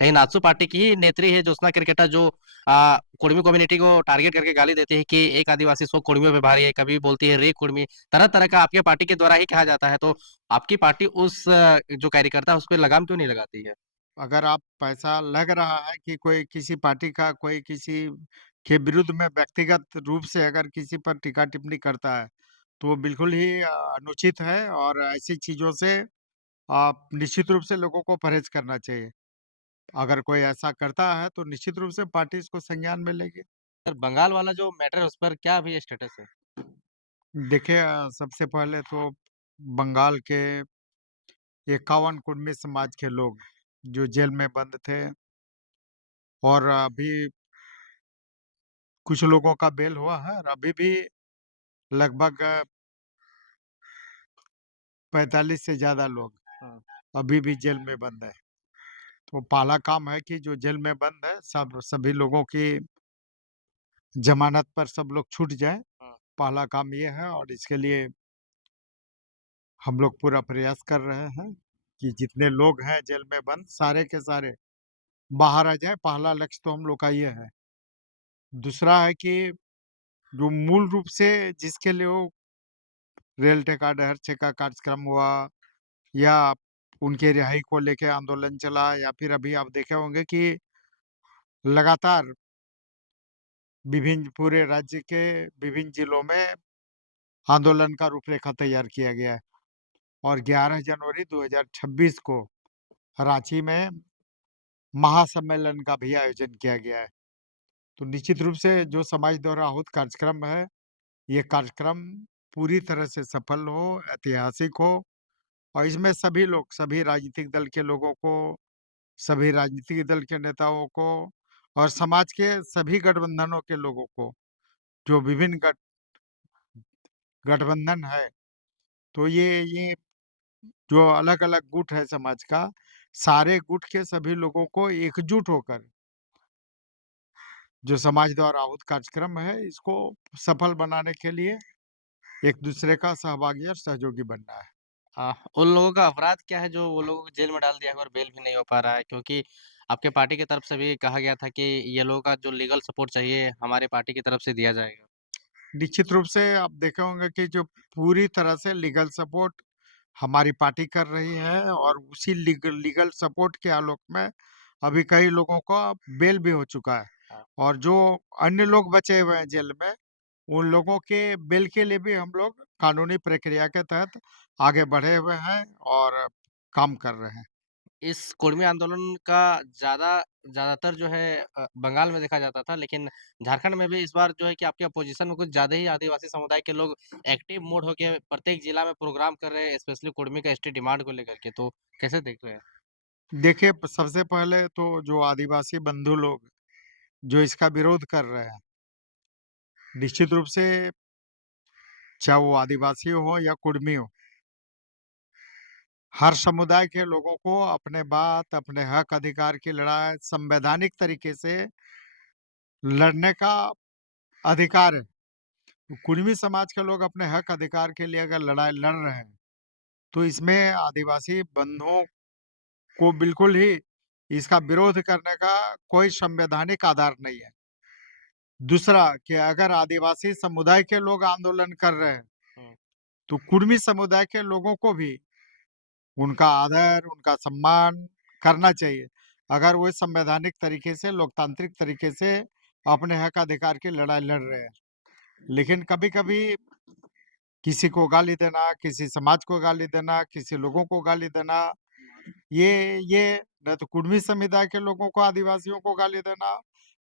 कहीं नात्सू पार्टी की ही नेत्री है ज्योत्सना किरकेटा जो कुड़मी कम्युनिटी को टारगेट करके गाली देती है कि एक आदिवासी सौ कुड़मियों पे भारी है, कभी बोलती है रे कुड़मी, तरह तरह का आपके पार्टी के द्वारा ही कहा जाता है। तो आपकी पार्टी उस जो कार्यकर्ता है उस पर लगाम क्यों नहीं लगाती है? अगर आप पैसा लग रहा है कि कोई किसी पार्टी का कोई किसी के विरुद्ध में व्यक्तिगत रूप से अगर किसी पर टीका-टिप्पणी करता है, तो वो बिल्कुल ही अनुचित है और ऐसी चीज़ों से आप निश्चित रूप से लोगों को परहेज़ करना चाहिए। अगर कोई ऐसा करता है, तो निश्चित रूप से पार्टी इसको संज्ञान में लेगी। सर बंगाल वाला जो मैटर है उस पर क्या अभी स्टेटस है? देखिए सबसे पहले तो बंगाल के 51 कुडमी समाज के लोग जो जेल में बंद थे और अभी कुछ लोगों का बेल हुआ है और अभी भी लगभग 45 से ज़्यादा लोग हाँ। अभी भी जेल में बंद हैं। तो पहला काम है कि जो जेल में बंद है सभी लोगों की ज़मानत पर सब लोग छूट जाएँ। हाँ। पहला काम ये है और इसके लिए हम लोग पूरा प्रयास कर रहे हैं कि जितने लोग हैं जेल में बंद सारे के सारे बाहर आ जाएँ। पहला लक्ष्य तो हम लोग का ये है। दूसरा है कि जो मूल रूप से जिसके लिए वो रेल टेका, डहर चेका कार्यक्रम हुआ या उनके रिहाई को लेके आंदोलन चला या फिर अभी आप देखे होंगे कि लगातार विभिन्न पूरे राज्य के विभिन्न जिलों में आंदोलन का रूपरेखा तैयार किया गया है और 11 जनवरी 2026 को रांची में महासम्मेलन का भी आयोजन किया गया है। तो निश्चित रूप से जो समाज द्वारा आहूत कार्यक्रम है, ये कार्यक्रम पूरी तरह से सफल हो, ऐतिहासिक हो और इसमें सभी लोग, सभी राजनीतिक दल के लोगों को, सभी राजनीतिक दल के नेताओं को और समाज के सभी गठबंधनों के लोगों को, जो विभिन्न गठबंधन है, तो ये जो अलग-अलग गुट है समाज का, सारे गुट के सभी लोगों को एकजुट होकर जो समाज द्वारा आहूत कार्यक्रम है, इसको सफल बनाने के लिए एक-दूसरे का सहभागी और सहयोगी बनना है। उन लोगों का अपराध क्या है जो वो लोगों को जेल में डाल दिया है और बेल भी नहीं हो पा रहा है? क्योंकि आपके पार्टी की तरफ से भी कहा गया था कि ये लोगों का जो लीगल सपोर्ट चाहिए हमारे पार्टी की तरफ से दिया जाएगा। निश्चित रूप से आप देखे होंगे कि जो पूरी तरह से लीगल सपोर्ट हमारी पार्टी कर रही है और उसी लीगल सपोर्ट के आलोक में अभी कई लोगों का बेल भी हो चुका है हाँ। और जो अन्य लोग बचे हुए हैं जेल में, उन लोगों के बेल के लिए भी हम लोग कानूनी प्रक्रिया के तहत आगे बढ़े हुए हैं और काम कर रहे हैं। इस कुर्मी आंदोलन का ज़्यादातर जो है बंगाल में देखा जाता था, लेकिन झारखंड में भी इस बार जो है कि आपके अपोज़िशन में कुछ ज़्यादा ही आदिवासी समुदाय के लोग एक्टिव मोड होके प्रत्येक जिला में प्रोग्राम कर रहे हैं, स्पेशली कुर्मी का एसटी डिमांड को लेकर के, तो कैसे देख रहे हैं? देखिए, सबसे पहले तो जो आदिवासी बंधु लोग जो इसका विरोध कर रहे हैं, निश्चित रूप से चाहे वो आदिवासी हो या कुड़मी हो, हर समुदाय के लोगों को अपने बात, अपने हक अधिकार की लड़ाई संवैधानिक तरीके से लड़ने का अधिकार है। तो कुड़मी समाज के लोग अपने हक अधिकार के लिए अगर लड़ाई लड़ रहे हैं, तो इसमें आदिवासी बंधुओं को बिल्कुल ही इसका विरोध करने का कोई संवैधानिक आधार नहीं है। दूसरा कि अगर आदिवासी समुदाय के लोग आंदोलन कर रहे हैं, हुँ। तो कुड़मी समुदाय के लोगों को भी उनका आदर, उनका सम्मान करना चाहिए। अगर वो संवैधानिक तरीके से, लोकतांत्रिक तरीके से अपने हक अधिकार की लड़ाई लड़ रहे हैं। लेकिन कभी-कभी किसी को गाली देना, किसी समाज को गाली देना, किसी लोगों को गाली देना, ये न तो कुड़मी समुदाय के लोगों को आदिवासियों को गाली देना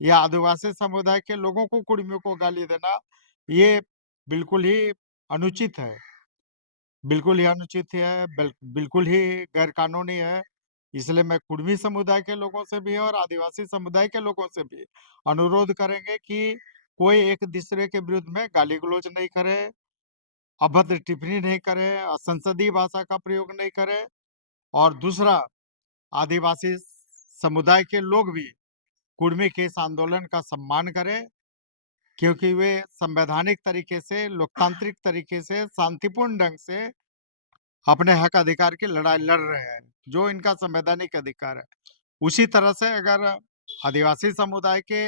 या आदिवासी समुदाय के लोगों को कुड़मियों को गाली देना, ये बिल्कुल ही अनुचित है। बिल्कुल ही अनुचित है, बिल्कुल ही गैर कानूनी है। इसलिए मैं कुड़मी समुदाय के लोगों से भी और आदिवासी समुदाय के लोगों से भी अनुरोध करेंगे कि कोई एक-दूसरे के विरुद्ध में गाली-गलौज नहीं करे, अभद्र टिप्पणी नहीं करे, असंसदीय भाषा का प्रयोग नहीं करे और दूसरा आदिवासी समुदाय के लोग भी कुड़मी के इस आंदोलन का सम्मान करें, क्योंकि वे संवैधानिक तरीके से, लोकतांत्रिक तरीके से, शांतिपूर्ण ढंग से अपने हक अधिकार की लड़ाई लड़ रहे हैं, जो इनका संवैधानिक अधिकार है। उसी तरह से अगर आदिवासी समुदाय के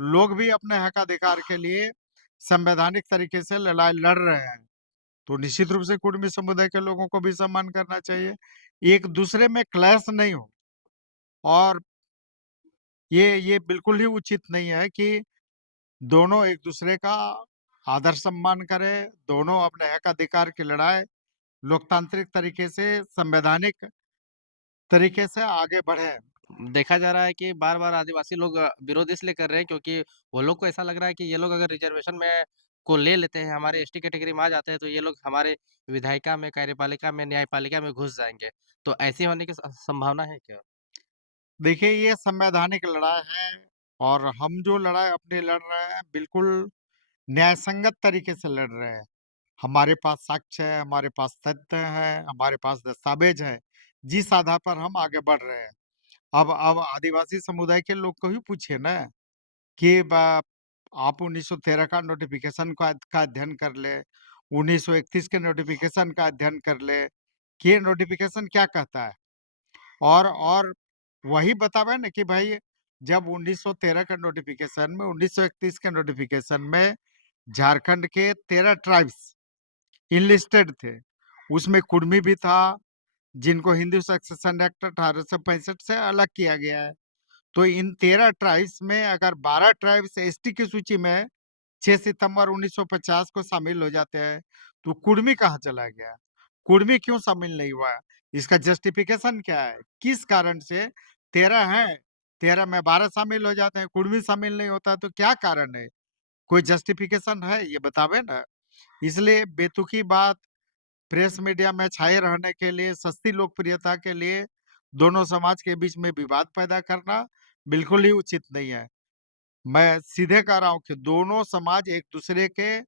लोग भी अपने हक अधिकार के लिए संवैधानिक तरीके से लड़ाई लड़ रहे हैं, तो निश्चित रूप से कुर्मी समुदाय के लोगों को भी सम्मान करना चाहिए। एक दूसरे में क्लैश नहीं हो, और ये बिल्कुल ही उचित नहीं है कि दोनों एक दूसरे का आदर सम्मान करें, दोनों अपने हक अधिकार की लड़ाई लोकतांत्रिक तरीके से, संवैधानिक तरीके से आगे बढ़ें। देखा जा रहा है कि बार-बार आदिवासी लोग विरोध इसलिए कर रहे हैं क्योंकि वो लोग को ऐसा लग रहा है कि ये लोग अगर रिज़र्वेशन में को ले लेते हैं, हमारे एसटी कैटेगरी में आ जाते हैं, तो ये लोग हमारे विधायिका में, कार्यपालिका में, न्यायपालिका में घुस जाएँगे। तो ऐसी होने की संभावना है क्या? देखिए, ये संवैधानिक लड़ाई है, और हम जो लड़ाई अपनी लड़ रहे हैं, बिल्कुल न्यायसंगत तरीके से लड़ रहे हैं। हमारे पास साक्ष्य है, हमारे पास तथ्य हैं, हमारे पास दस्तावेज है, जिस आधार पर हम आगे बढ़ रहे हैं। अब आदिवासी समुदाय के लोग को ही पूछिए ना कि आप 1913 का नोटिफिकेशन का अध्ययन कर ले, 1931 के नोटिफिकेशन का अध्ययन कर ले, कि ये नोटिफिकेशन क्या कहता है। और वही बतावे ना कि भाई, जब 1913 के नोटिफिकेशन में, 1931 के नोटिफिकेशन में झारखंड के 13 ट्राइब्स इनलिस्टेड थे। उसमें कुर्मी भी था, जिनको हिंदू सक्सेशन एक्ट 1865 से अलग किया गया है। तो इन 13 ट्राइब्स में अगर 12 ट्राइब्स एसटी की सूची में 6 सितंबर 1950 को शामिल हो जाते हैं, तो कुर्मी कहाँ चला गया? कुर्मी क्यों शामिल नहीं हुआ? इसका जस्टिफिकेशन क्या है? किस कारण से 13 हैं, 13 में 12 शामिल हो जाते हैं, कुर्मी शामिल नहीं होता, तो क्या कारण है? कोई जस्टिफिकेशन है? ये बतावे ना। इसलिए बेतुकी बात प्रेस मीडिया में छाए रहने के लिए, सस्ती लोकप्रियता के लिए दोनों समाज के बीच में विवाद पैदा करना बिल्कुल ही उचित नहीं है। मैं सीधे कह रहा हूँ कि दोनों समाज एक दूसरे के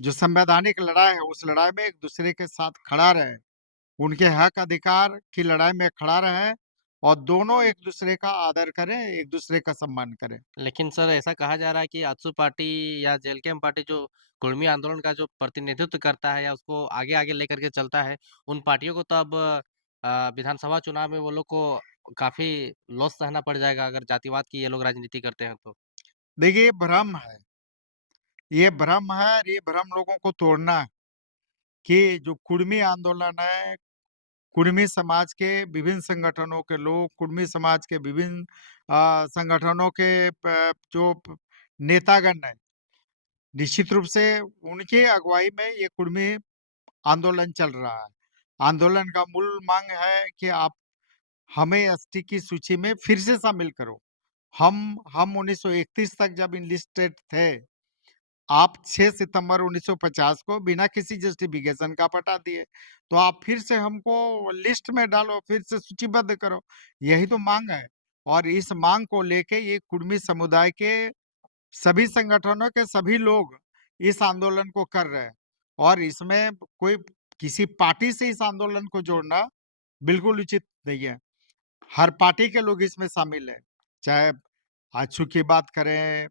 जो संवैधानिक लड़ाई है, उस लड़ाई में एक दूसरे के साथ खड़ा रहे, उनके हक अधिकार की लड़ाई में खड़ा रहे, और दोनों एक दूसरे का आदर करें, एक दूसरे का सम्मान करें। लेकिन सर ऐसा कहा जा रहा है कि आजसू पार्टी या जेएलकेएम पार्टी जो कुर्मी आंदोलन का जो प्रतिनिधित्व करता है या उसको आगे-आगे लेकर के चलता है, उन पार्टियों को तो अब विधानसभा चुनाव में वो लोग को काफ़ी लॉस सहना पड़ जाएगा अगर जातिवाद की ये लोग राजनीति करते हैं तो। देखिए, ये भ्रम है, ये भ्रम है, और ये भ्रम लोगों को तोड़ना है कि जो कुर्मी आंदोलन है, कुर्मी समाज के विभिन्न संगठनों के लोग, कुर्मी समाज के विभिन्न संगठनों के जो नेतागण हैं, निश्चित रूप से उनके अगुवाई में ये कुर्मी आंदोलन चल रहा है। आंदोलन का मूल मांग है कि आप हमें एसटी की सूची में फिर से शामिल करो। हम 1931 तक जब इनलिस्टेड थे, आप 6 सितंबर 1950 को बिना किसी जस्टिफिकेशन का हटा दिए। तो आप फिर से हमको लिस्ट में डालो, फिर से सूचीबद्ध करो। यही तो माँग है, और इस माँग को लेके ये कुर्मी समुदाय के सभी संगठनों के सभी लोग इस आंदोलन को कर रहे हैं, और इसमें कोई किसी पार्टी से इस आंदोलन को जोड़ना बिल्कुल उचित नहीं है। हर पार्टी के लोग इसमें शामिल हैं, चाहे आजसू की बात करें,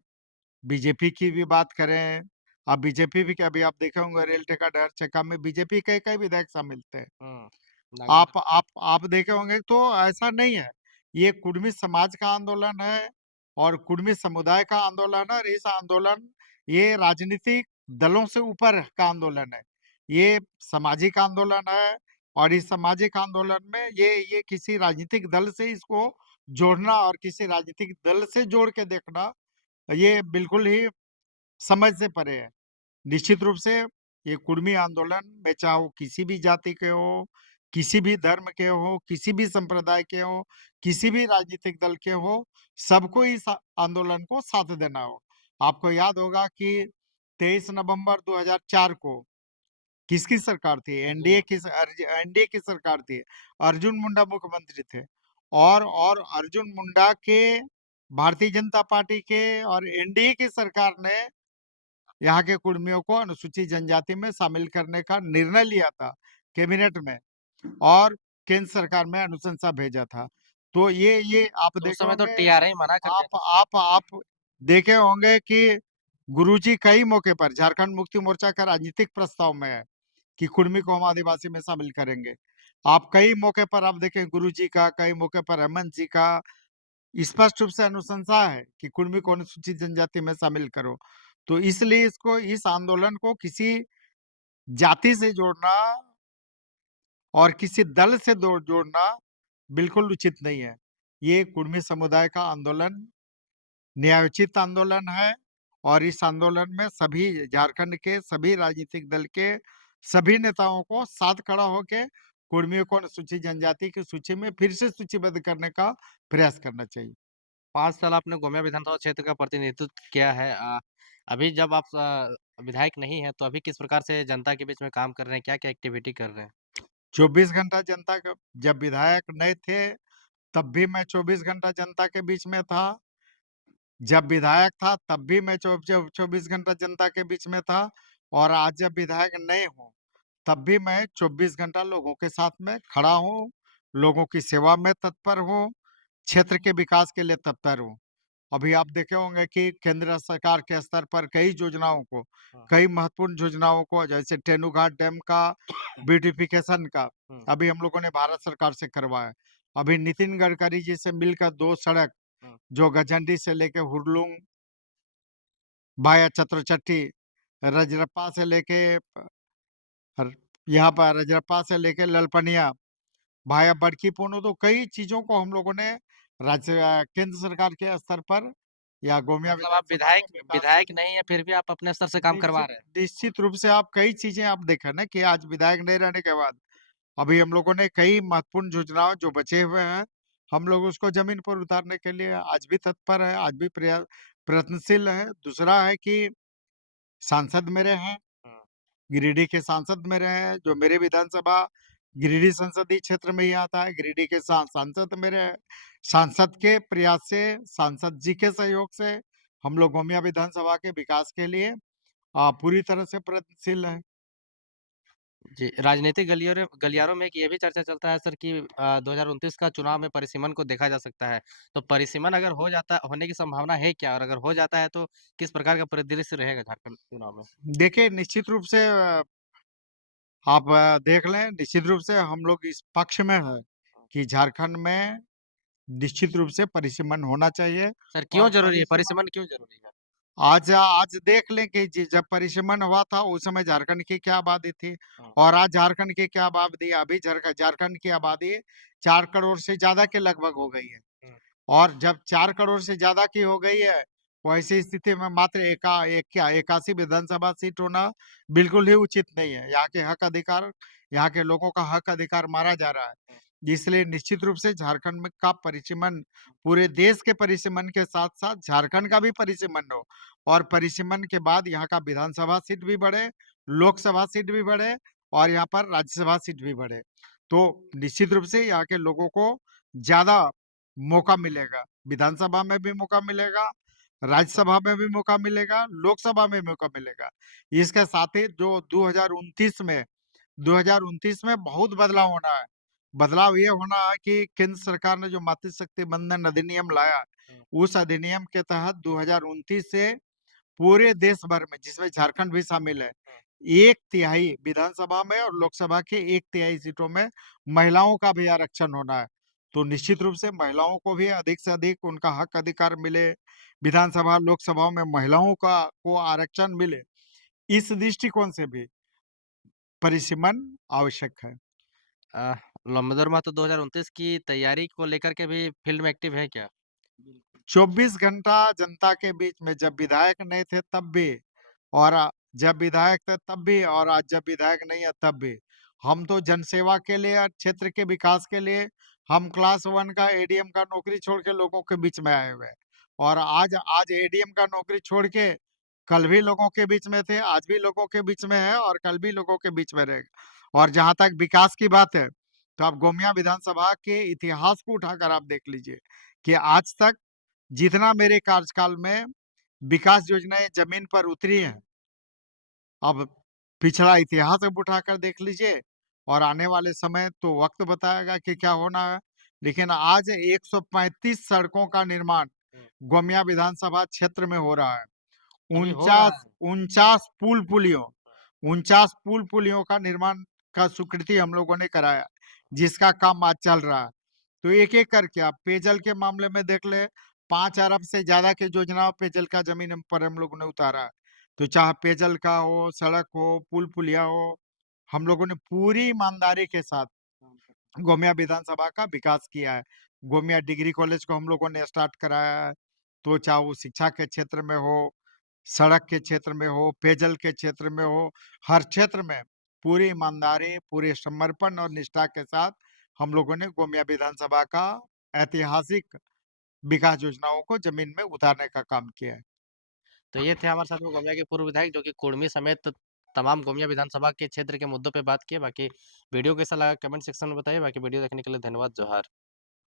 बीजेपी की भी बात करें। अब बीजेपी भी क्या, अभी आप देखे होंगे रेल टिकट हर चक्का में बीजेपी के कई विधायक शामिल थे। हुँ। आप देखे होंगे, तो ऐसा नहीं है। ये कुर्मी समाज का आंदोलन है, और कुर्मी समुदाय का आंदोलन है, और इस आंदोलन ये राजनीतिक दलों से ऊपर का आंदोलन है। ये सामाजिक आंदोलन है, और इस सामाजिक आंदोलन में ये किसी राजनीतिक दल से इसको जोड़ना, और किसी राजनीतिक दल से जोड़ के देखना, ये बिल्कुल ही समझ से परे है। निश्चित रूप से ये कुर्मी आंदोलन में, चाहे वो किसी भी जाति के हो, किसी भी धर्म के हो, किसी भी संप्रदाय के हो, किसी भी राजनीतिक दल के हो, सबको इस आंदोलन को साथ देना हो। आपको याद होगा कि 23 नवंबर 2004 को किसकी सरकार थी? जी हाँ। एनडीए की सरकार थी। अर्जुन मुंडा मुख्यमंत्री थे, और अर्जुन मुंडा के, भारतीय जनता पार्टी के और एनडीए की सरकार ने यहाँ के कुर्मियों को अनुसूचित जनजाति में शामिल करने का निर्णय लिया था कैबिनेट में, और केंद्र सरकार में अनुशंसा भेजा था। तो ये आप तो उस देखे समय तो होंगे, टीआरआई मना कर दिया था सर। आप देखे होंगे कि गुरुजी कई मौके पर झारखंड मुक्ति मोर्चा का राजनीतिक प्रस्ताव में है कि कुर्मी को हम आदिवासी में शामिल करेंगे। आप कई मौके पर आप देखें गुरुजी का, कई मौके पर हेमंत जी का स्पष्ट रूप से अनुशंसा है कि कुर्मी को अनुसूचित जनजाति में शामिल करो। तो इसलिए इसको इस आंदोलन को किसी जाति से जोड़ना और किसी दल से जोड़ना बिल्कुल उचित नहीं है। ये कुर्मी समुदाय का आंदोलन न्यायोचित आंदोलन है और इस आंदोलन में सभी झारखंड के सभी राजनीतिक दल के सभी नेताओं को साथ खड़ा होके कुर्मियों को अनुसूचित जनजाति की सूची में फिर से सूचीबद्ध करने का प्रयास करना चाहिए। 5 साल आपने गोमिया विधानसभा क्षेत्र का प्रतिनिधित्व किया है। अभी जब आप विधायक नहीं हैं, तो अभी किस प्रकार से जनता के बीच में काम कर रहे हैं? क्या-क्या एक्टिविटी कर रहे हैं? 24 घंटा जनता का जब विधायक नहीं थे, तब भी मैं 24 घंटा जनता के बीच में था। जब विधायक था, तब भी मैं 24 घंटा जनता के बीच में था और आज जब विधायक नहीं हूँ, तब भी मैं 24 घंटा लोगों के साथ में खड़ा हूँ, लोगों की सेवा में तत्पर हूँ, क्षेत्र के विकास के लिए तत्पर हूँ। अभी आप देखे होंगे कि केंद्र सरकार के स्तर पर कई योजनाओं को, हाँ। कई महत्वपूर्ण योजनाओं को जैसे तेनूघाट डैम का ब्यूटिफिकेशन का, हुँ, अभी हम लोगों ने भारत सरकार से करवाया। अभी नितिन गडकरी जी से मिलकर 2 सड़क हुँ। जो गझंडी से लेके हुरलुंग वाया चतुरचट्टी, रजरप्पा से लेके हर यहाँ पर रजरप्पा से लेके ललपनिया, भाया बड़की पूर्णो तो कई चीज़ों को हम लोगों ने केंद्र सरकार के स्तर पर या गोमिया मतलब आप विधानसभा में विकास विधायक नहीं हैं, फिर भी आप अपने स्तर से काम करवा निश्चित रहे हैं। निश्चित रूप से आप कई चीज़ें आप देखें ना कि आज विधायक नहीं रहने के बाद, अभी हम लोगों ने कई महत्वपूर्ण योजनाओं जो बचे हुए हैं, हम लोग उसको ज़मीन पर उतारने के लिए आज भी तत्पर है, आज भी प्रयत्नशील है। दूसरा है कि सांसद मेरे हैं, हुँ। गिरिडीह के सांसद मेरे हैं, जो मेरे विधानसभा गिरिडीह संसदीय क्षेत्र में ही आता है, गिरिडीह के सांसद मेरे हैं। सांसद के प्रयास से, सांसद जी के सहयोग से हम लोग गोमिया विधानसभा के विकास के लिए पूरी तरह से प्रयत्नशील हैं। जी, राजनीतिक गलियारों में एक ये भी चर्चा चलता है सर कि 2029 का चुनाव में परिसीमन को देखा जा सकता है। तो परिसीमन अगर होने की संभावना है क्या? और अगर हो जाता है तो किस प्रकार का परिदृश्य रहेगा झारखंड चुनाव में? देखिए, निश्चित रूप से आप देख लें, निश्चित रूप से हम लोग इस पक्ष में हैं कि झारखंड में निश्चित रूप से परिसीमन होना चाहिए सर क्यों और ज़रूरी है? परिसीमन परिसीमन क्यों ज़रूरी है? आज आज देख लें कि जब परिसीमन हुआ था उस समय झारखंड की क्या आबादी थी हुँ, और आज झारखंड की क्या आबादी है। अभी झारखंड की आबादी 4 करोड़ से ज़्यादा के लगभग हो गई है। हुँ। और जब 4 करोड़ से ज़्यादा की हो गई है, तो ऐसी स्थिति में मात्र 81 विधानसभा सीट होना बिल्कुल ही उचित नहीं है। यहाँ के हक अधिकार, यहाँ के लोगों का हक अधिकार मारा जा रहा है। इसलिए निश्चित रूप से झारखंड में का परिसीमन पूरे देश के परिसीमन के साथ-साथ झारखंड का भी परिसीमन हो और परिसीमन के बाद यहाँ का विधानसभा सीट भी बढ़े, लोकसभा सीट भी बढ़े और यहाँ पर राज्यसभा सीट भी बढ़े। तो निश्चित रूप से यहाँ के लोगों को ज़्यादा मौका मिलेगा। विधानसभा में भी मौका मिलेगा, राज्यसभा में भी मौका मिलेगा, लोकसभा में मौका मिलेगा। इसके साथ ही जो 2029 में बहुत बदलाव होना है। बदलाव ये होना है कि केंद्र सरकार ने जो मातृशक्ति वंदन अधिनियम लाया, हुँ, उस अधिनियम के तहत 2029 से पूरे देश भर में, जिसमें झारखंड भी शामिल है, हुँ। 1/3 विधानसभा में और लोकसभा के 1/3 सीटों में महिलाओं का भी आरक्षण होना है। तो निश्चित रूप से महिलाओं को भी अधिक से अधिक उनका हक अधिकार मिले, विधानसभा, लोकसभा में महिलाओं का को आरक्षण मिले, इस दृष्टिकोण से भी परिसीमन आवश्यक है। अ, लंबोदर महतो 2029 की तैयारी को लेकर के भी फील्ड में एक्टिव है क्या? 24 घंटा जनता के बीच में जब विधायक नहीं थे तब भी और जब विधायक थे तब भी और आज जब विधायक नहीं है तब भी। हम तो जनसेवा के लिए और क्षेत्र के विकास के लिए हम क्लास 1 का एडीएम का नौकरी छोड़ के लोगों के बीच में आए हुए हैं। और आज आज एडीएम का नौकरी छोड़ के कल भी लोगों के बीच में थे, आज भी लोगों के बीच में है और कल भी लोगों के बीच में रहेगा। और जहाँ तक विकास की बात है, तो आप गोमिया विधानसभा के इतिहास को उठाकर आप देख लीजिए कि आज तक जितना मेरे कार्यकाल में विकास योजनाएँ ज़मीन पर उतरी हैं, अब पिछला इतिहास अब उठाकर देख लीजिए और आने वाले समय तो वक़्त बताएगा कि क्या होना है। लेकिन आज 135 सड़कों का निर्माण हुँ। गोमिया विधानसभा क्षेत्र में हो रहा है। अभी हो रहा 49 है। 49 पुल-पुलियों का निर्माण का स्वीकृति हम लोगों ने कराया। जिसका काम आज चल रहा है। तो एक-एक करके आप पेयजल के मामले में देख लें, 5 अरब से ज़्यादा की योजनाओं पेयजल का ज़मीन पर हम लोगों ने उतारा है। तो चाहे पेयजल का हो, सड़क हो, पुल-पुलिया हो, हम लोगों ने पूरी ईमानदारी के साथ गोमिया विधानसभा का विकास किया है। गोमिया डिग्री कॉलेज को हम लोगों ने स्टार्ट कराया है, तो चाहे वो शिक्षा के क्षेत्र में हो, सड़क के क्षेत्र में हो, पेयजल के क्षेत्र में हो, हर क्षेत्र में पूरी ईमानदारी, पूरे समर्पण और निष्ठा के साथ हम लोगों ने गोमिया विधानसभा का ऐतिहासिक विकास योजनाओं को ज़मीन में उतारने का काम किया है। तो ये थे हमारे साथ में गोमिया के पूर्व विधायक जो कि कुर्मी समेत तमाम गोमिया विधानसभा के क्षेत्र के मुद्दों पे बात किए। बाकी वीडियो कैसा लगा कमेंट सेक्शन में बताइए। बाकी वीडियो देखने के लिए धन्यवाद। जोहार।